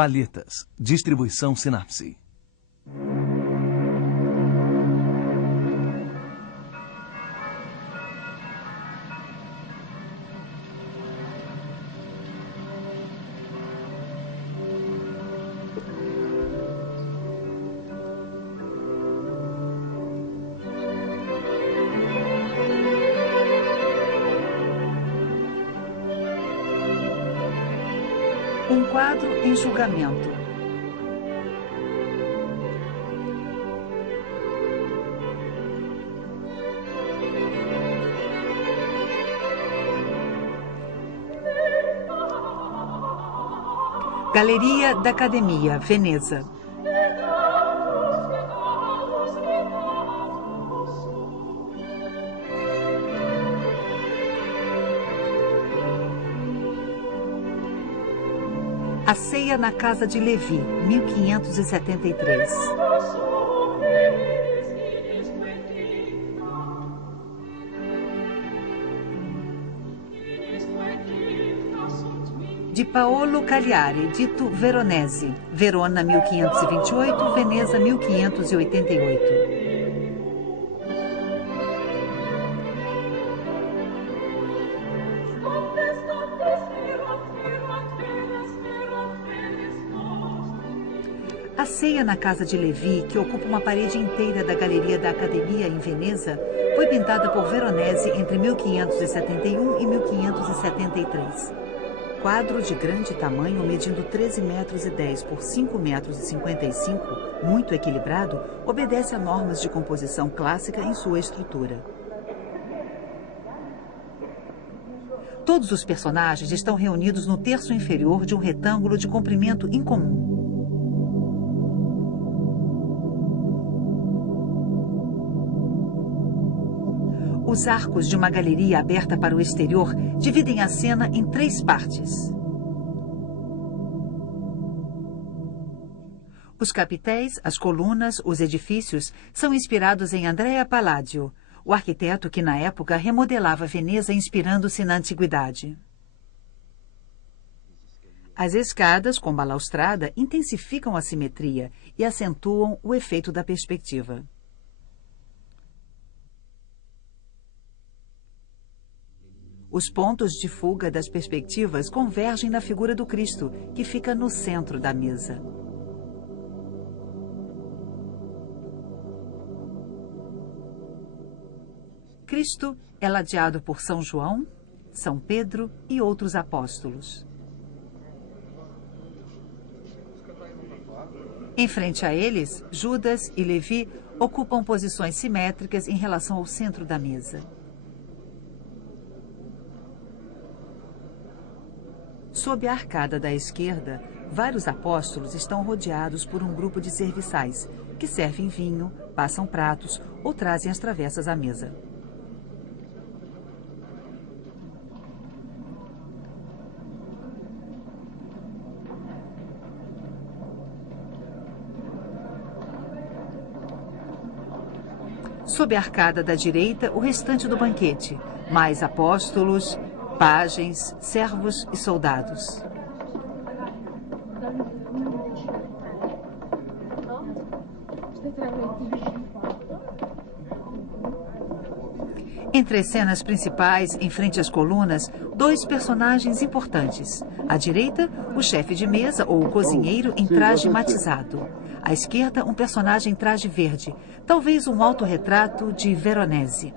Palhetas. Distribuição Sinapse. Um quadro em julgamento. Galeria da Academia, Veneza. A Ceia na Casa de Levi, 1573. De Paolo Cagliari, dito Veronese, Verona 1528, Veneza 1588. A Ceia na Casa de Levi, que ocupa uma parede inteira da Galeria da Academia em Veneza, foi pintada por Veronese entre 1571 e 1573. Quadro de grande tamanho, medindo 13,10 metros por 5,55 metros, muito equilibrado, obedece a normas de composição clássica em sua estrutura. Todos os personagens estão reunidos no terço inferior de um retângulo de comprimento incomum. Os arcos de uma galeria aberta para o exterior dividem a cena em 3 partes. Os capitéis, as colunas, os edifícios são inspirados em Andrea Palladio, o arquiteto que na época remodelava Veneza inspirando-se na antiguidade. As escadas, com balaustrada, intensificam a simetria e acentuam o efeito da perspectiva. Os pontos de fuga das perspectivas convergem na figura do Cristo, que fica no centro da mesa. Cristo é ladeado por São João, São Pedro e outros apóstolos. Em frente a eles, Judas e Levi ocupam posições simétricas em relação ao centro da mesa. Sob a arcada da esquerda, vários apóstolos estão rodeados por um grupo de serviçais, que servem vinho, passam pratos ou trazem as travessas à mesa. Sob a arcada da direita, o restante do banquete, mais apóstolos, pajens, servos e soldados. Entre as cenas principais, em frente às colunas, 2 personagens importantes. À direita, o chefe de mesa ou o cozinheiro em traje matizado. À esquerda, um personagem em traje verde, talvez um autorretrato de Veronese.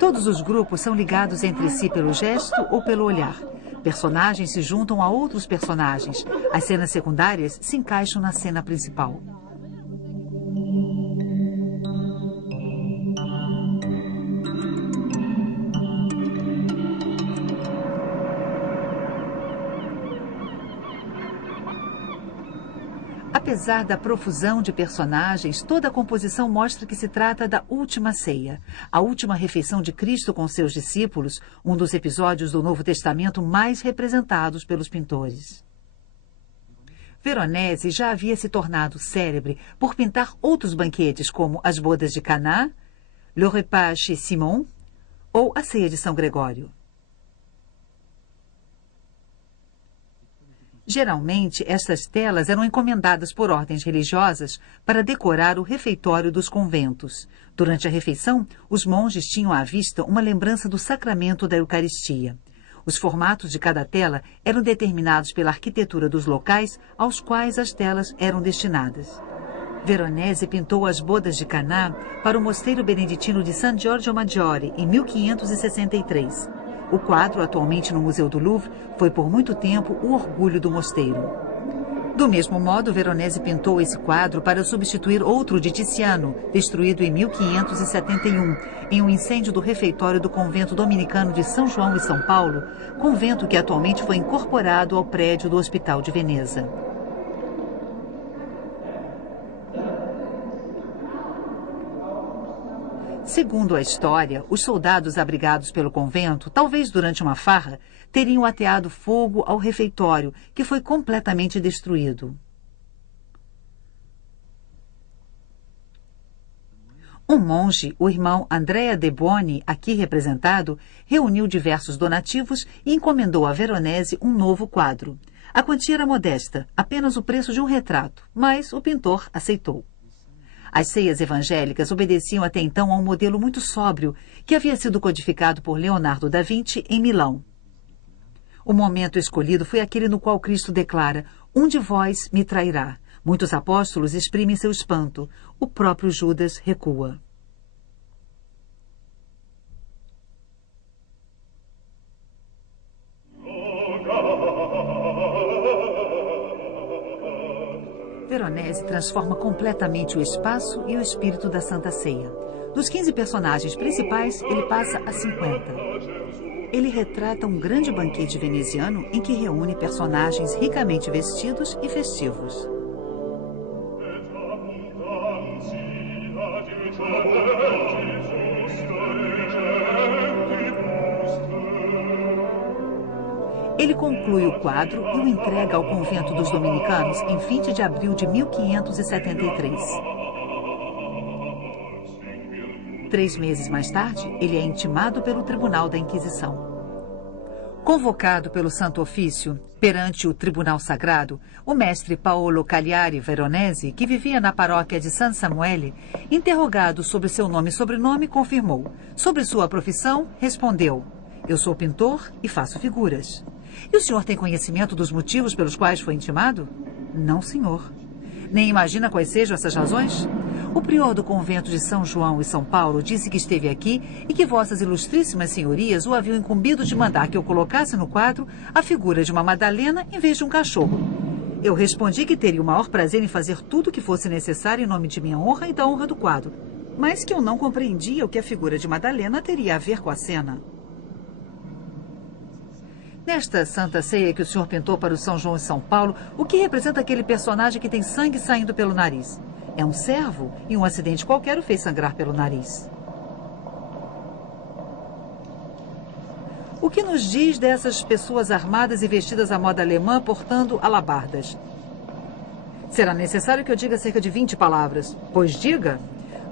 Todos os grupos são ligados entre si pelo gesto ou pelo olhar. Personagens se juntam a outros personagens. As cenas secundárias se encaixam na cena principal. Apesar da profusão de personagens, toda a composição mostra que se trata da última ceia, a última refeição de Cristo com seus discípulos, um dos episódios do Novo Testamento mais representados pelos pintores. Veronese já havia se tornado célebre por pintar outros banquetes, como as bodas de Caná, Le Repas chez Simon ou a ceia de São Gregório. Geralmente, estas telas eram encomendadas por ordens religiosas para decorar o refeitório dos conventos. Durante a refeição, os monges tinham à vista uma lembrança do sacramento da Eucaristia. Os formatos de cada tela eram determinados pela arquitetura dos locais aos quais as telas eram destinadas. Veronese pintou as bodas de Caná para o mosteiro beneditino de San Giorgio Maggiore, em 1563. O quadro, atualmente no Museu do Louvre, foi por muito tempo o orgulho do mosteiro. Do mesmo modo, Veronese pintou esse quadro para substituir outro de Tiziano, destruído em 1571, em um incêndio do refeitório do convento dominicano de São João e São Paulo, convento que atualmente foi incorporado ao prédio do Hospital de Veneza. Segundo a história, os soldados abrigados pelo convento, talvez durante uma farra, teriam ateado fogo ao refeitório, que foi completamente destruído. Um monge, o irmão Andrea de Boni, aqui representado, reuniu diversos donativos e encomendou a Veronese um novo quadro. A quantia era modesta, apenas o preço de um retrato, mas o pintor aceitou. As ceias evangélicas obedeciam até então a um modelo muito sóbrio, que havia sido codificado por Leonardo da Vinci em Milão. O momento escolhido foi aquele no qual Cristo declara: "Um de vós me trairá." Muitos apóstolos exprimem seu espanto. O próprio Judas recua. Veronese transforma completamente o espaço e o espírito da Santa Ceia. Dos 15 personagens principais, ele passa a 50. Ele retrata um grande banquete veneziano em que reúne personagens ricamente vestidos e festivos. Ele conclui o quadro e o entrega ao convento dos dominicanos em 20 de abril de 1573. 3 meses mais tarde, ele é intimado pelo Tribunal da Inquisição. Convocado pelo Santo Ofício perante o Tribunal Sagrado, o mestre Paolo Cagliari Veronese, que vivia na paróquia de San Samuele, interrogado sobre seu nome e sobrenome, confirmou. Sobre sua profissão, respondeu: "Eu sou pintor e faço figuras." "E o senhor tem conhecimento dos motivos pelos quais foi intimado?" "Não, senhor." "Nem imagina quais sejam essas razões?" "O prior do convento de São João e São Paulo disse que esteve aqui e que vossas ilustríssimas senhorias o haviam incumbido de mandar que eu colocasse no quadro a figura de uma Madalena em vez de um cachorro. Eu respondi que teria o maior prazer em fazer tudo o que fosse necessário em nome de minha honra e da honra do quadro, mas que eu não compreendia o que a figura de Madalena teria a ver com a cena." Nesta Santa Ceia que o senhor pintou para o São João e São Paulo, o que representa aquele personagem que tem sangue saindo pelo nariz? É um servo e um acidente qualquer o fez sangrar pelo nariz. O que nos diz dessas pessoas armadas e vestidas à moda alemã portando alabardas? Será necessário que eu diga cerca de 20 palavras. Pois diga.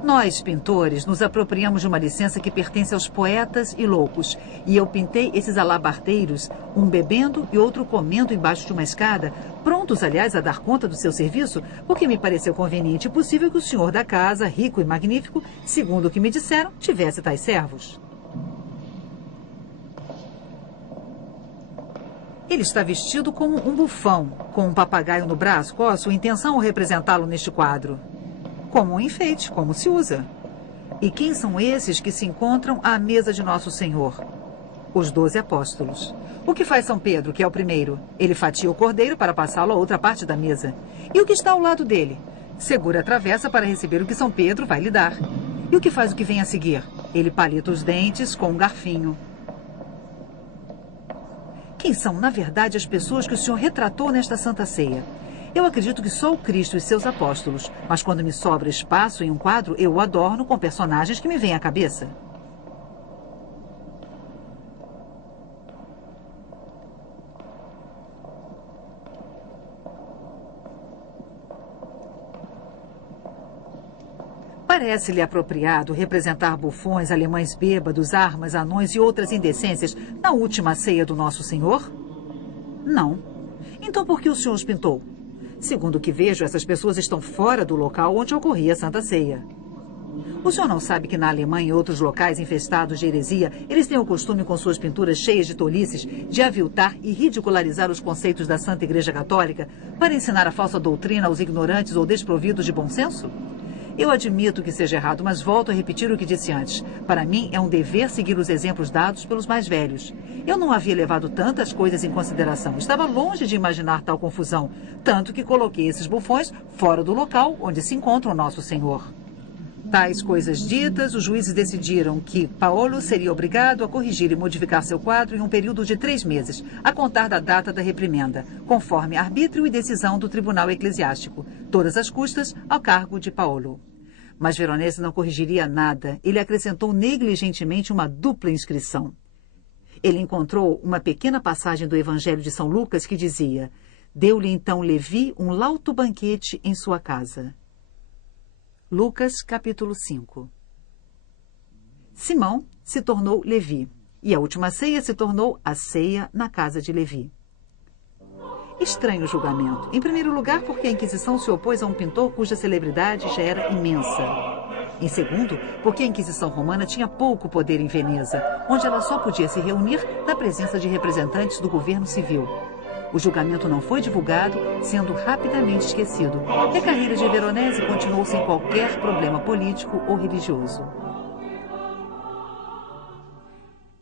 Nós, pintores, nos apropriamos de uma licença que pertence aos poetas e loucos. E eu pintei esses alabardeiros, um bebendo e outro comendo embaixo de uma escada, prontos, aliás, a dar conta do seu serviço, porque me pareceu conveniente e possível que o senhor da casa, rico e magnífico, segundo o que me disseram, tivesse tais servos. Ele está vestido como um bufão, com um papagaio no braço. Qual a sua intenção ao representá-lo neste quadro? Como um enfeite, como se usa. E quem são esses que se encontram à mesa de Nosso Senhor? Os 12 apóstolos. O que faz São Pedro, que é o primeiro? Ele fatia o cordeiro para passá-lo a outra parte da mesa. E o que está ao lado dele? Segura a travessa para receber o que São Pedro vai lhe dar. E o que faz o que vem a seguir? Ele palita os dentes com um garfinho. Quem são, na verdade, as pessoas que o senhor retratou nesta Santa Ceia? Eu acredito que só o Cristo e seus apóstolos, mas quando me sobra espaço em um quadro, eu o adorno com personagens que me vêm à cabeça. Parece-lhe apropriado representar bufões, alemães bêbados, armas, anões e outras indecências na última ceia do Nosso Senhor? Não. Então Então por que o senhor os pintou? Segundo o que vejo, essas pessoas estão fora do local onde ocorria a Santa Ceia. O senhor não sabe que na Alemanha e outros locais infestados de heresia, eles têm o costume, com suas pinturas cheias de tolices, de aviltar e ridicularizar os conceitos da Santa Igreja Católica para ensinar a falsa doutrina aos ignorantes ou desprovidos de bom senso? Eu admito que seja errado, mas volto a repetir o que disse antes. Para mim, é um dever seguir os exemplos dados pelos mais velhos. Eu não havia levado tantas coisas em consideração. Estava longe de imaginar tal confusão, tanto que coloquei esses bufões fora do local onde se encontra o nosso Senhor. Tais coisas ditas, os juízes decidiram que Paolo seria obrigado a corrigir e modificar seu quadro em um período de 3 meses, a contar da data da reprimenda, conforme arbítrio e decisão do tribunal eclesiástico, todas as custas ao cargo de Paolo. Mas Veronese não corrigiria nada. Ele acrescentou negligentemente uma dupla inscrição. Ele encontrou uma pequena passagem do Evangelho de São Lucas que dizia: deu-lhe então Levi um lauto banquete em sua casa. Lucas, capítulo 5. Simão se tornou Levi, e a última ceia se tornou a ceia na casa de Levi. Estranho julgamento. Em primeiro lugar, porque a Inquisição se opôs a um pintor cuja celebridade já era imensa. Em segundo, porque a Inquisição romana tinha pouco poder em Veneza, onde ela só podia se reunir na presença de representantes do governo civil. O julgamento não foi divulgado, sendo rapidamente esquecido, e a carreira de Veronese continuou sem qualquer problema político ou religioso.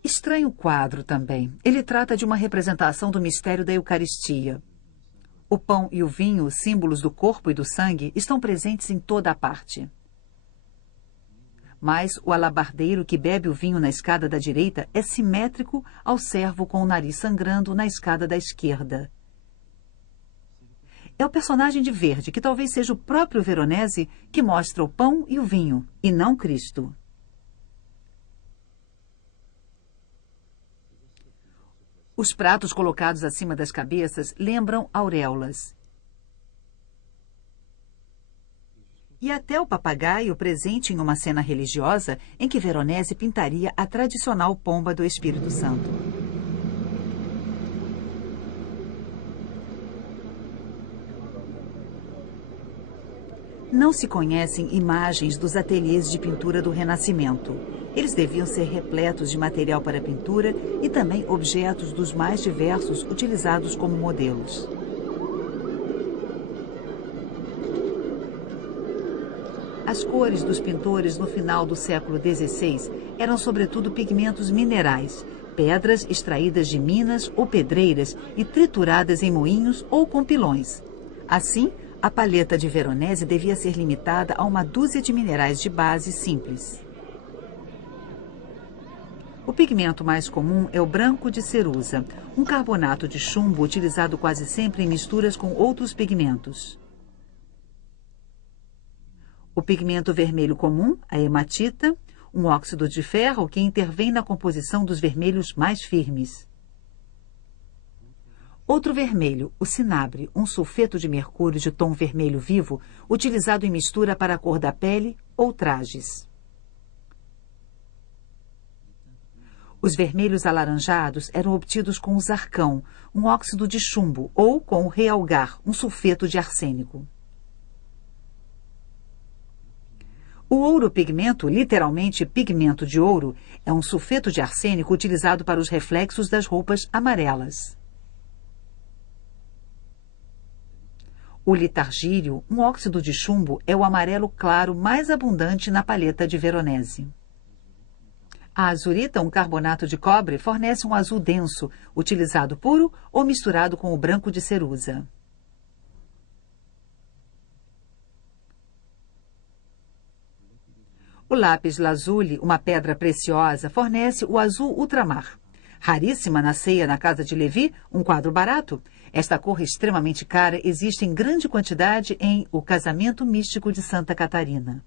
Estranho quadro também. Ele trata de uma representação do mistério da Eucaristia. O pão e o vinho, símbolos do corpo e do sangue, estão presentes em toda a parte. Mas o alabardeiro que bebe o vinho na escada da direita é simétrico ao servo com o nariz sangrando na escada da esquerda. É o personagem de verde, que talvez seja o próprio Veronese, que mostra o pão e o vinho, e não Cristo. Os pratos colocados acima das cabeças lembram auréolas. E até o papagaio presente em uma cena religiosa em que Veronese pintaria a tradicional pomba do Espírito Santo. Não se conhecem imagens dos ateliês de pintura do Renascimento. Eles deviam ser repletos de material para pintura e também objetos dos mais diversos utilizados como modelos. As cores dos pintores no final do século XVI eram sobretudo pigmentos minerais, pedras extraídas de minas ou pedreiras e trituradas em moinhos ou com pilões. Assim, a paleta de Veronese devia ser limitada a uma dúzia de minerais de base simples. O pigmento mais comum é o branco de cerusa, um carbonato de chumbo utilizado quase sempre em misturas com outros pigmentos. O pigmento vermelho comum, a hematita, um óxido de ferro que intervém na composição dos vermelhos mais firmes. Outro vermelho, o cinabre, um sulfeto de mercúrio de tom vermelho vivo, utilizado em mistura para a cor da pele ou trajes. Os vermelhos alaranjados eram obtidos com o zarcão, um óxido de chumbo, ou com o realgar, um sulfeto de arsênico. O ouro pigmento, literalmente pigmento de ouro, é um sulfeto de arsênico utilizado para os reflexos das roupas amarelas. O litargírio, um óxido de chumbo, é o amarelo claro mais abundante na paleta de Veronese. A azurita, um carbonato de cobre, fornece um azul denso, utilizado puro ou misturado com o branco de cerusa. O lápis lazuli, uma pedra preciosa, fornece o azul ultramar. Raríssima na ceia na casa de Levi, um quadro barato. Esta cor extremamente cara existe em grande quantidade em O Casamento Místico de Santa Catarina.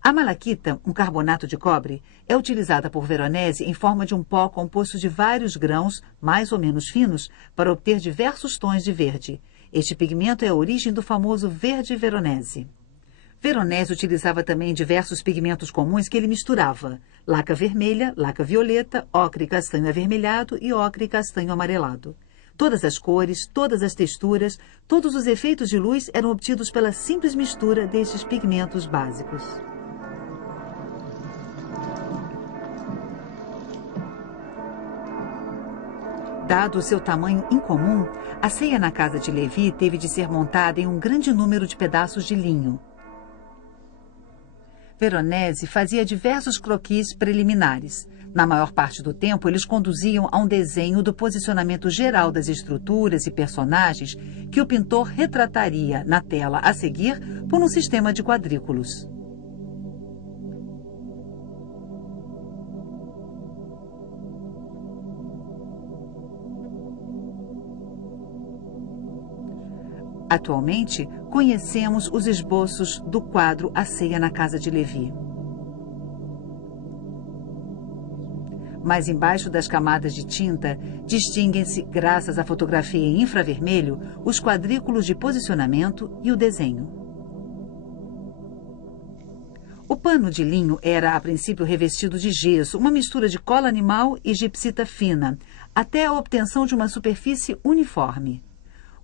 A malaquita, um carbonato de cobre, é utilizada por Veronese em forma de um pó composto de vários grãos, mais ou menos finos, para obter diversos tons de verde. Este pigmento é a origem do famoso verde Veronese. Veronese utilizava também diversos pigmentos comuns que ele misturava: laca vermelha, laca violeta, ocre castanho avermelhado e ocre castanho amarelado. Todas as cores, todas as texturas, todos os efeitos de luz eram obtidos pela simples mistura destes pigmentos básicos. Dado o seu tamanho incomum, a ceia na casa de Levi teve de ser montada em um grande número de pedaços de linho. Veronese fazia diversos croquis preliminares. Na maior parte do tempo, eles conduziam a um desenho do posicionamento geral das estruturas e personagens que o pintor retrataria na tela a seguir por um sistema de quadrículos. Atualmente, conhecemos os esboços do quadro A Ceia na Casa de Levi. Mas embaixo das camadas de tinta, distinguem-se, graças à fotografia em infravermelho, os quadrículos de posicionamento e o desenho. O pano de linho era, a princípio, revestido de gesso, uma mistura de cola animal e gipsita fina, até a obtenção de uma superfície uniforme.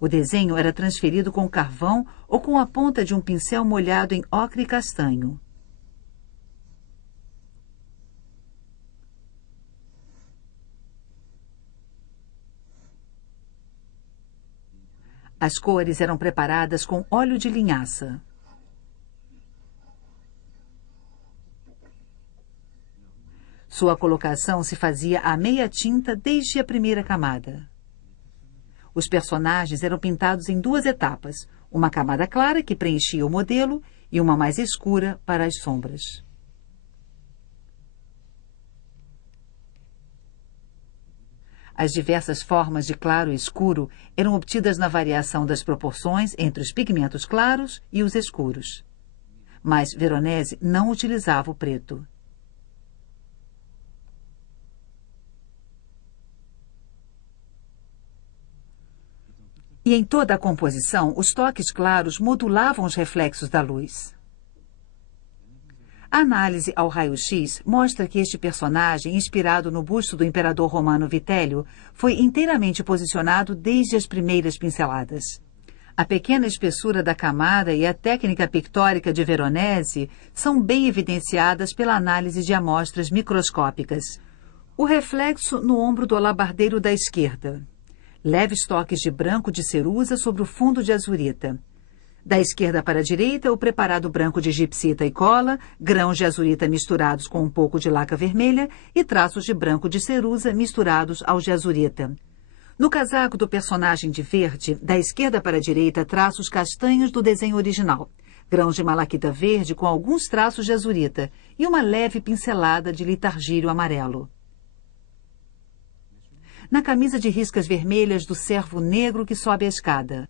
O desenho era transferido com carvão ou com a ponta de um pincel molhado em ocre castanho. As cores eram preparadas com óleo de linhaça. Sua colocação se fazia à meia tinta desde a primeira camada. Os personagens eram pintados em duas etapas, uma camada clara que preenchia o modelo e uma mais escura para as sombras. As diversas formas de claro e escuro eram obtidas na variação das proporções entre os pigmentos claros e os escuros. Mas Veronese não utilizava o preto. E em toda a composição, os toques claros modulavam os reflexos da luz. A análise ao raio-x mostra que este personagem, inspirado no busto do imperador romano Vitélio, foi inteiramente posicionado desde as primeiras pinceladas. A pequena espessura da camada e a técnica pictórica de Veronese são bem evidenciadas pela análise de amostras microscópicas. O reflexo no ombro do alabardeiro da esquerda. Leves toques de branco de cerusa sobre o fundo de azurita. Da esquerda para a direita, o preparado branco de gipsita e cola, grãos de azurita misturados com um pouco de laca vermelha e traços de branco de cerusa misturados aos de azurita. No casaco do personagem de verde, da esquerda para a direita, traços castanhos do desenho original, grãos de malaquita verde com alguns traços de azurita e uma leve pincelada de litargírio amarelo. Na camisa de riscas vermelhas do servo negro que sobe a escada.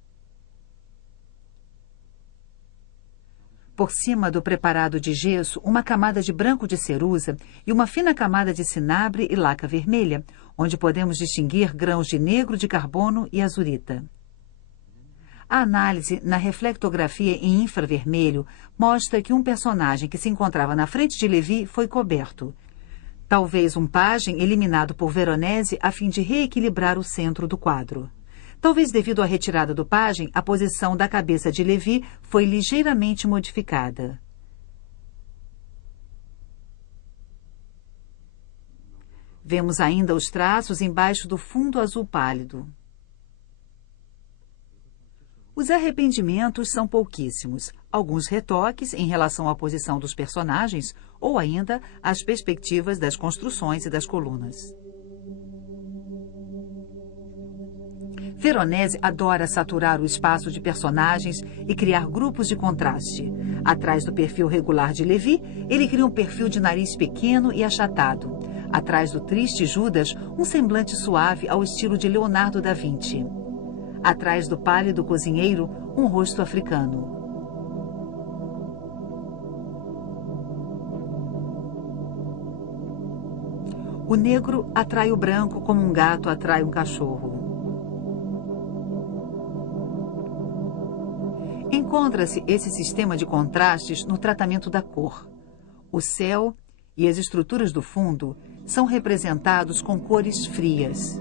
Por cima do preparado de gesso, uma camada de branco de cerusa e uma fina camada de cinabre e laca vermelha, onde podemos distinguir grãos de negro de carbono e azurita. A análise na reflectografia em infravermelho mostra que um personagem que se encontrava na frente de Levi foi coberto. Talvez um pajem eliminado por Veronese a fim de reequilibrar o centro do quadro. Talvez devido à retirada do pajem, a posição da cabeça de Levi foi ligeiramente modificada. Vemos ainda os traços embaixo do fundo azul pálido. Os arrependimentos são pouquíssimos, alguns retoques em relação à posição dos personagens ou ainda às perspectivas das construções e das colunas. Veronese adora saturar o espaço de personagens e criar grupos de contraste. Atrás do perfil regular de Levi, ele cria um perfil de nariz pequeno e achatado. Atrás do triste Judas, um semblante suave ao estilo de Leonardo da Vinci. Atrás do pálido cozinheiro, um rosto africano. O negro atrai o branco como um gato atrai um cachorro. Encontra-se esse sistema de contrastes no tratamento da cor. O céu e as estruturas do fundo são representados com cores frias.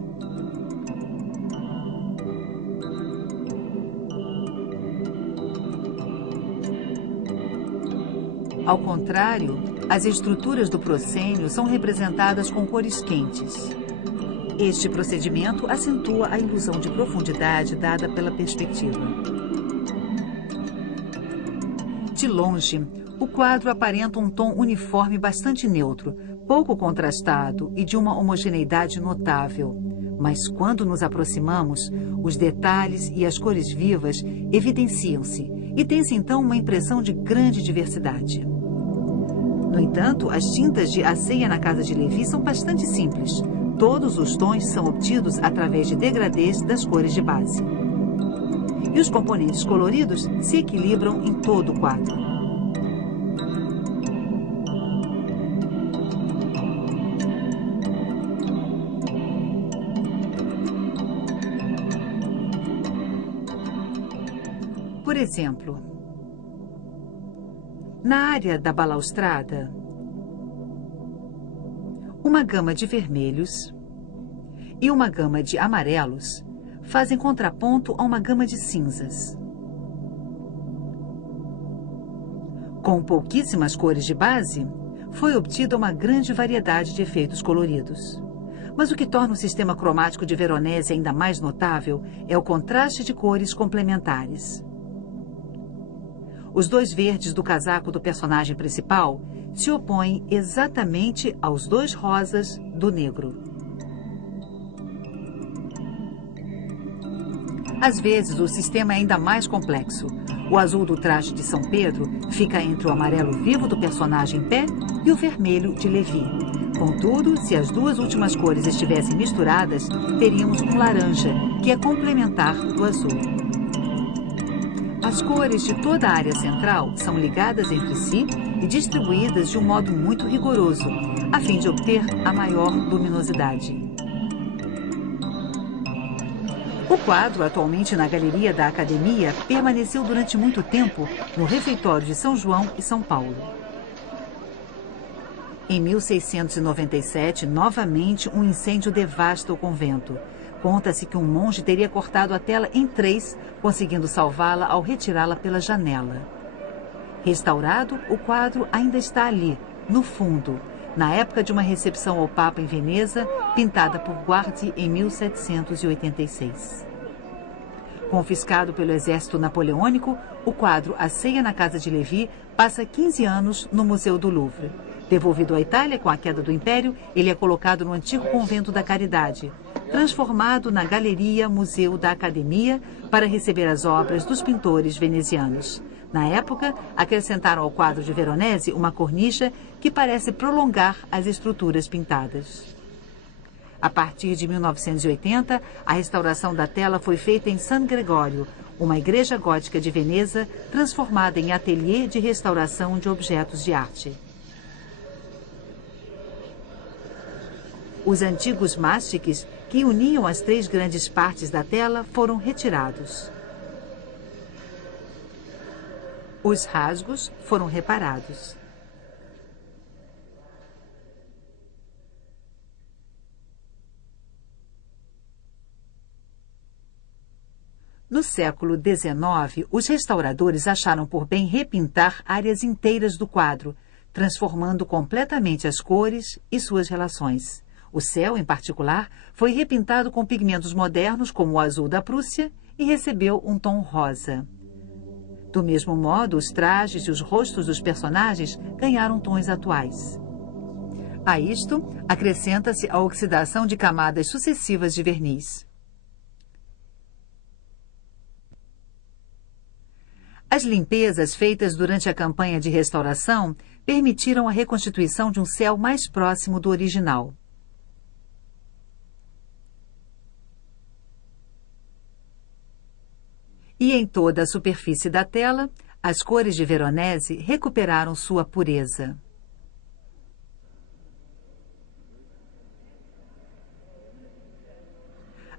Ao contrário, as estruturas do proscênio são representadas com cores quentes. Este procedimento acentua a ilusão de profundidade dada pela perspectiva. De longe, o quadro aparenta um tom uniforme bastante neutro, pouco contrastado e de uma homogeneidade notável. Mas quando nos aproximamos, os detalhes e as cores vivas evidenciam-se e tem-se então uma impressão de grande diversidade. No entanto, as tintas de A Ceia na Casa de Levi são bastante simples. Todos os tons são obtidos através de degradês das cores de base. E os componentes coloridos se equilibram em todo o quadro. Por exemplo, na área da balaustrada, uma gama de vermelhos e uma gama de amarelos fazem contraponto a uma gama de cinzas. Com pouquíssimas cores de base, foi obtida uma grande variedade de efeitos coloridos. Mas o que torna o sistema cromático de Veronese ainda mais notável é o contraste de cores complementares. Os dois verdes do casaco do personagem principal se opõem exatamente aos dois rosas do negro. Às vezes, o sistema é ainda mais complexo. O azul do traje de São Pedro fica entre o amarelo vivo do personagem em pé e o vermelho de Levi. Contudo, se as duas últimas cores estivessem misturadas, teríamos um laranja, que é complementar do azul. As cores de toda a área central são ligadas entre si e distribuídas de um modo muito rigoroso, a fim de obter a maior luminosidade. O quadro, atualmente na Galeria da Academia, permaneceu durante muito tempo no refeitório de São João e São Paulo. Em 1697, novamente um incêndio devasta o convento. Conta-se que um monge teria cortado a tela em 3, conseguindo salvá-la ao retirá-la pela janela. Restaurado, o quadro ainda está ali, no fundo, na época de uma recepção ao Papa em Veneza, pintada por Guardi em 1786. Confiscado pelo exército napoleônico, o quadro A Ceia na Casa de Levi passa 15 anos no Museu do Louvre. Devolvido à Itália com a queda do Império, ele é colocado no antigo convento da Caridade, transformado na Galeria Museu da Academia para receber as obras dos pintores venezianos. Na época, acrescentaram ao quadro de Veronese uma cornicha que parece prolongar as estruturas pintadas. A partir de 1980, a restauração da tela foi feita em San Gregório, uma igreja gótica de Veneza transformada em ateliê de restauração de objetos de arte. Os antigos mástiques que uniam as 3 grandes partes da tela foram retirados. Os rasgos foram reparados. No século XIX, os restauradores acharam por bem repintar áreas inteiras do quadro, transformando completamente as cores e suas relações. O céu, em particular, foi repintado com pigmentos modernos, como o azul da Prússia, e recebeu um tom rosa. Do mesmo modo, os trajes e os rostos dos personagens ganharam tons atuais. A isto, acrescenta-se a oxidação de camadas sucessivas de verniz. As limpezas feitas durante a campanha de restauração permitiram a reconstituição de um céu mais próximo do original. E em toda a superfície da tela, as cores de Veronese recuperaram sua pureza.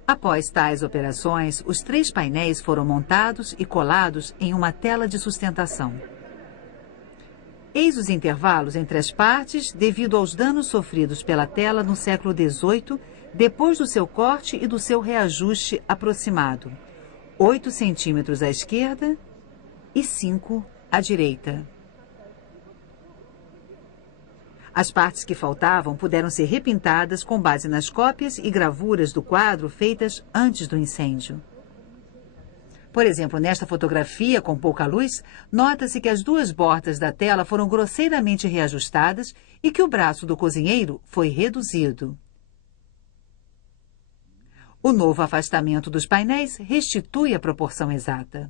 Após tais operações, os 3 painéis foram montados e colados em uma tela de sustentação. Eis os intervalos entre as partes devido aos danos sofridos pela tela no século XVIII, depois do seu corte e do seu reajuste aproximado. 8 centímetros à esquerda e 5 à direita. As partes que faltavam puderam ser repintadas com base nas cópias e gravuras do quadro feitas antes do incêndio. Por exemplo, nesta fotografia com pouca luz, nota-se que as duas bordas da tela foram grosseiramente reajustadas e que o braço do cozinheiro foi reduzido. O novo afastamento dos painéis restitui a proporção exata.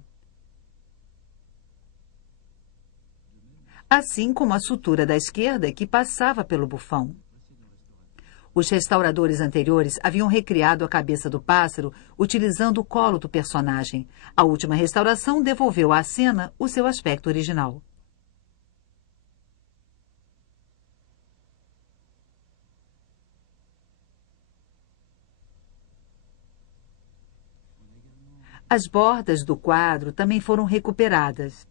Assim como a sutura da esquerda que passava pelo bufão. Os restauradores anteriores haviam recriado a cabeça do pássaro utilizando o colo do personagem. A última restauração devolveu à cena o seu aspecto original. As bordas do quadro também foram recuperadas.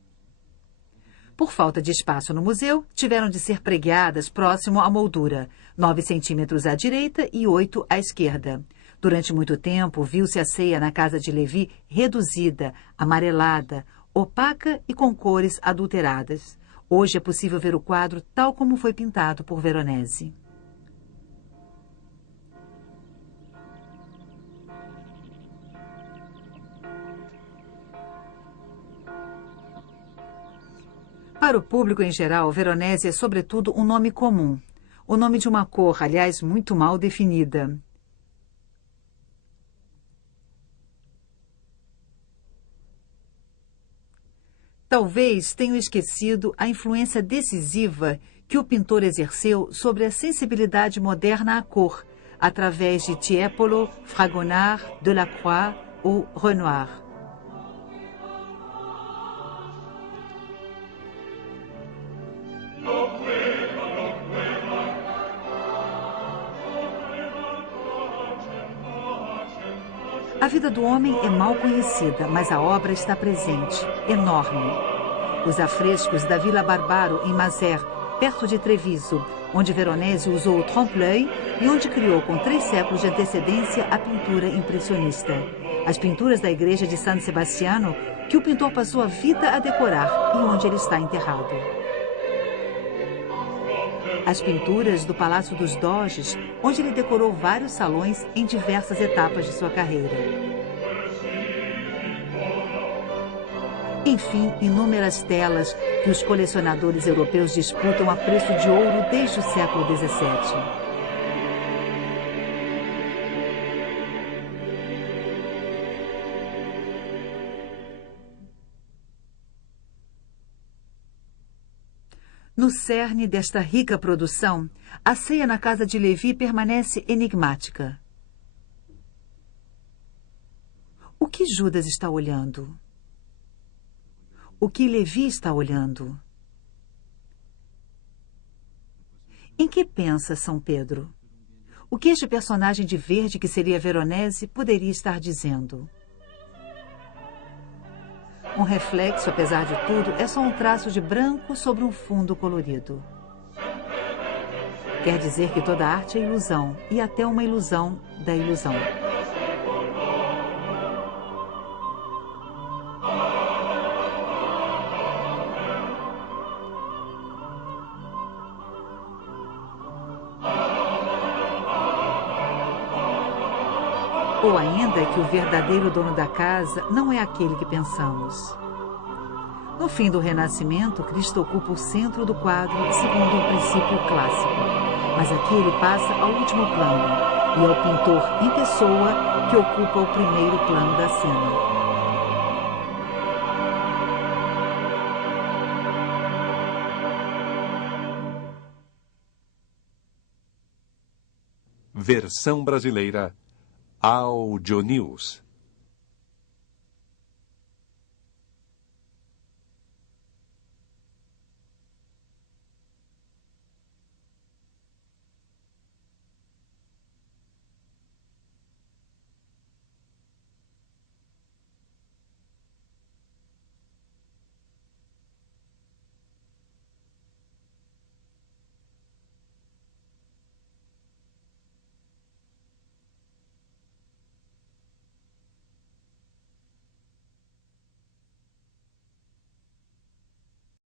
Por falta de espaço no museu, tiveram de ser pregueadas próximo à moldura, 9 centímetros à direita e 8 à esquerda. Durante muito tempo, viu-se a ceia na casa de Levi reduzida, amarelada, opaca e com cores adulteradas. Hoje é possível ver o quadro tal como foi pintado por Veronese. Para o público em geral, Veronese é sobretudo um nome comum. O nome de uma cor, aliás, muito mal definida. Talvez tenham esquecido a influência decisiva que o pintor exerceu sobre a sensibilidade moderna à cor, através de Tiepolo, Fragonard, Delacroix ou Renoir. A vida do homem é mal conhecida, mas a obra está presente, enorme. Os afrescos da Vila Barbaro, em Mazères, perto de Treviso, onde Veronese usou o trompe-l'œil e onde criou com 3 séculos de antecedência a pintura impressionista. As pinturas da igreja de San Sebastiano, que o pintor passou a vida a decorar e onde ele está enterrado. As pinturas do Palácio dos Doges, onde ele decorou vários salões em diversas etapas de sua carreira. Enfim, inúmeras telas que os colecionadores europeus disputam a preço de ouro desde o século XVII. No cerne desta rica produção, a ceia na casa de Levi permanece enigmática. O que Judas está olhando? O que Levi está olhando? Em que pensa São Pedro? O que este personagem de verde, que seria Veronese, poderia estar dizendo? Um reflexo, apesar de tudo, é só um traço de branco sobre um fundo colorido. Quer dizer que toda arte é ilusão, e até uma ilusão da ilusão. Ou ainda que o verdadeiro dono da casa não é aquele que pensamos. No fim do Renascimento, Cristo ocupa o centro do quadro segundo um princípio clássico. Mas aqui ele passa ao último plano, e é o pintor em pessoa que ocupa o primeiro plano da cena. Versão brasileira Audio News.